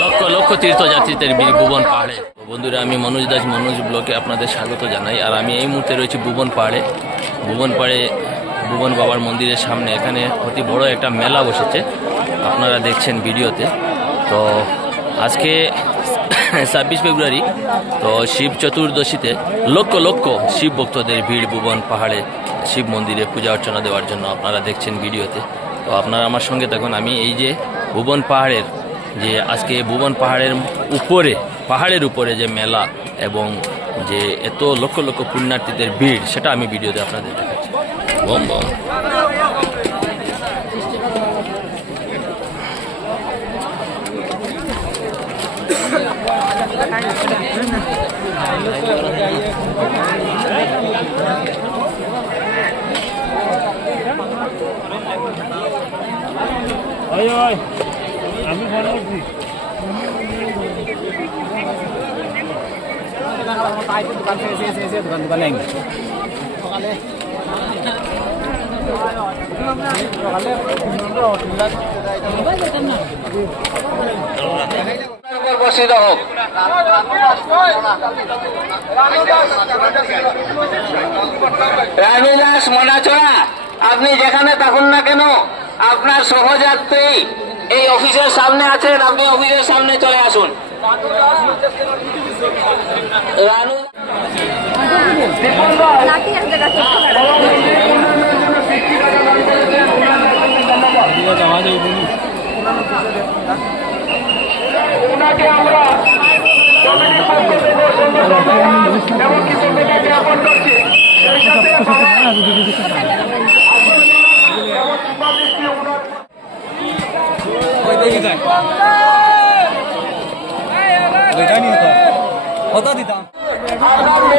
লক্ষ লক্ষ তীর্থযাত্রীদের ভুবন পাহাড়ে। বন্ধুরা, আমি মনোজ দাস, মনোজ ব্লকে আপনাদের স্বাগত জানাই। আর আমি এই মুহূর্তে রয়েছি ভুবন পাহাড়ে। ভুবন পাহাড়ে, ভুবন বাবার মন্দিরের সামনে। এখানে অতি বড় একটা মেলা বসেছে। আপনারা দেখছেন ভিডিওতে। তো আজকে ছাব্বিশ ফেব্রুয়ারি, তো শিব চতুর্দশীতে লক্ষ লক্ষ শিব ভক্তদের ভিড় ভুবন পাহাড়ে শিব মন্দিরে পূজা অর্চনা দেওয়ার জন্য আপনারা দেখছেন ভিডিওতে। তো আপনারা আমার সঙ্গে থাকুন। আমি এই যে ভুবন পাহাড়ের, যে আজকে ভুবন পাহাড়ের উপরে পাহাড়ের উপরে যে মেলা এবং যে এত লক্ষ লক্ষ পুণ্যার্থীদের ভিড়, সেটা আমি ভিডিওতে আপনাদের দেখাচ্ছি। বম বম। ওই ওই আমি ফোন করছি মনাচড়া আপনি যেখানে থাকুন না কেন আপনার সহযাত্রী এই অফিসের সামনে আছেন আপনি অফিসের সামনে চলে আসুন। রানু লাঠি আছে লাঠি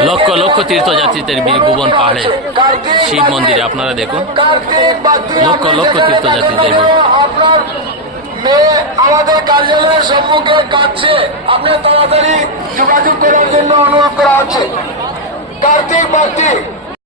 লক্ষ লক্ষ তীর্থযাত্রীদের বীরভুবন পাহাড়ে শিব মন্দিরে আপনারা দেখুন। লক্ষ লক্ষ তীর্থযাত্রীদের মেয়ে আমাদের কার্যালয়ের সম্মুখে কাটছে আপনার তাড়াতাড়ি যোগাযোগ করার জন্য অনুরোধ করা হচ্ছে। কার্তিক বার্তিক